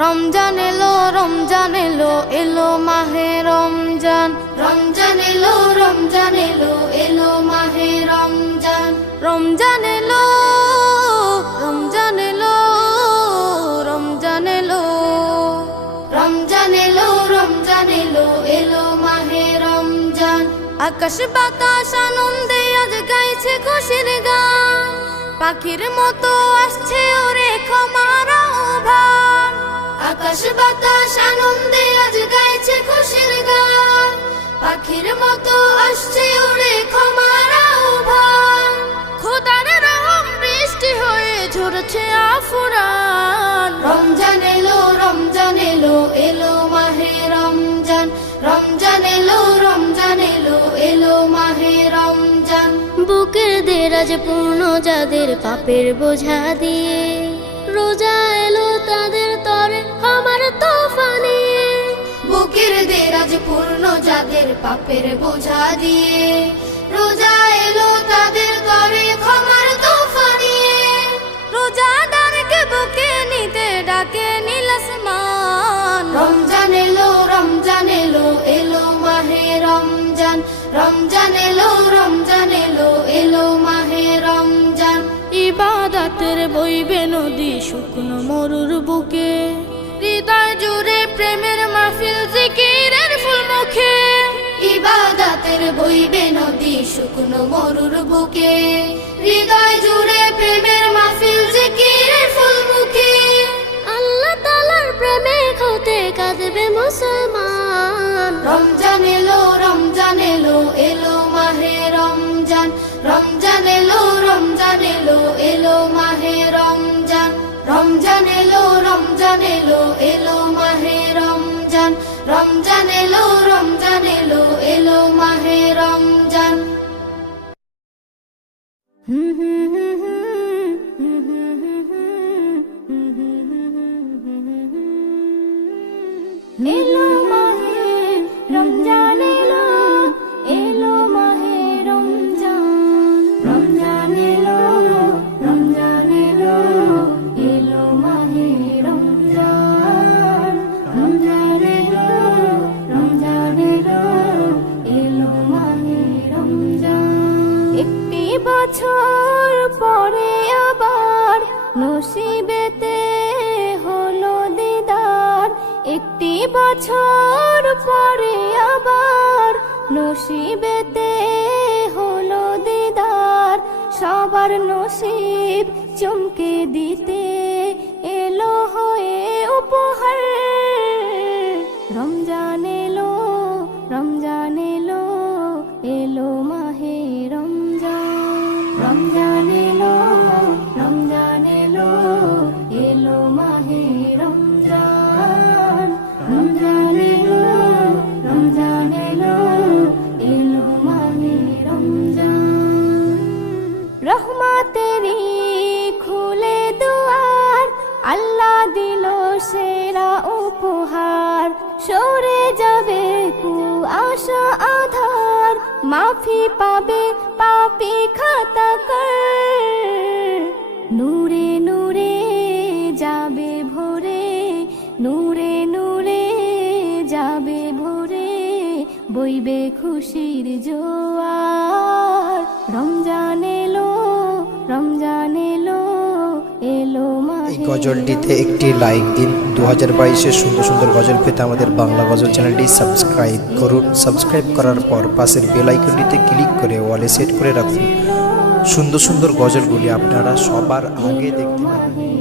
রমজান এলো রমজান এলো এলো মাহে রমজান। রমজান এলো রমজান এলো এলো মাহে রমজান। রমজান এলো রমজান এলো রমজান এলো। রমজান এলো রমজান এলো এলো মাহে রমজান। আকাশ বাতাস আনন্দে আজ গাইছে খুশির গান। পাখির মতো আসছে ওরে ক্ষমার আহ্বান। আকাশ বাতাস আনন্দে আজ গাইছে খুশির গান। পাখির মতো আসছে ওরে ক্ষমার আহ্বান। খোদার রহম বৃষ্টি হয়ে ঝরছে আফুরান। রমজান এলো রমজান এলো এলো মাহে রমজান। রমজান এলো রমজান এলো এলো মাহে রমজান। বুকের দেরাজ পূর্ণ যাদের পাপের বোঝা দিয়ে। রোজা এলো তাদের বুকের দেরাজ পূর্ণ যাদের পাপের বোঝা দিয়ে। রোজা এলো তাদের তরে ক্ষমার তোফা নিয়ে রোজাদারকে বুকে নিতে ডাকে নীল আসমান। রমজান এলো রমজান এলো এলো মাহে রমজান। রমজান এলো রমজান এলো এলো মাহে রমজান। ইবাদতের বইবে নদী শুকনো মরুর বুকে। বইবে নদী শুকনো মরুর বুকে। হৃদয় জুড়ে প্রেমের মাহফিল জিকিরের ফুল মুখে আল্লাহ তালার প্রেমে হতে কাঁদবে মুসলমান। রমজান এলো রমজান এলো এলো মাহে রমজান। রমজান এলো রমজান এলো এলো মাহে রমজান। রমজান এলো রমজান এলো মাহে রমজান এলো এলো মাহে রমজান। রমজান বছর পরে আবার নসিবেতে হলো দিদার। একটি বছর পরে আবার নসিবেতে হলো দিদার। সবার নসিব চমকে দিতে এলো হয়ে উপহার। রমজান সরে যাবে কু আশা আধার, মাফি পাবে পাপি খাতা কর। নূরে নূরে যাবে ভোরে, নূরে নূরে যাবে ভোরে, বইবে খুশির জোয়ার। রমজান এলো, রমজান গজলটিতে একটি লাইক দিন। দু হাজার বাইশের সুন্দর সুন্দর গজল পেতে আমাদের বাংলা গজল চ্যানেলটি সাবস্ক্রাইব করুন। সাবস্ক্রাইব করার পর পাশের বেল আইকনটিতে ক্লিক করে ওয়ালে সেট করে রাখুন। সুন্দর সুন্দর গজলগুলি আপনারা সবার আগে দেখতে পাবেন।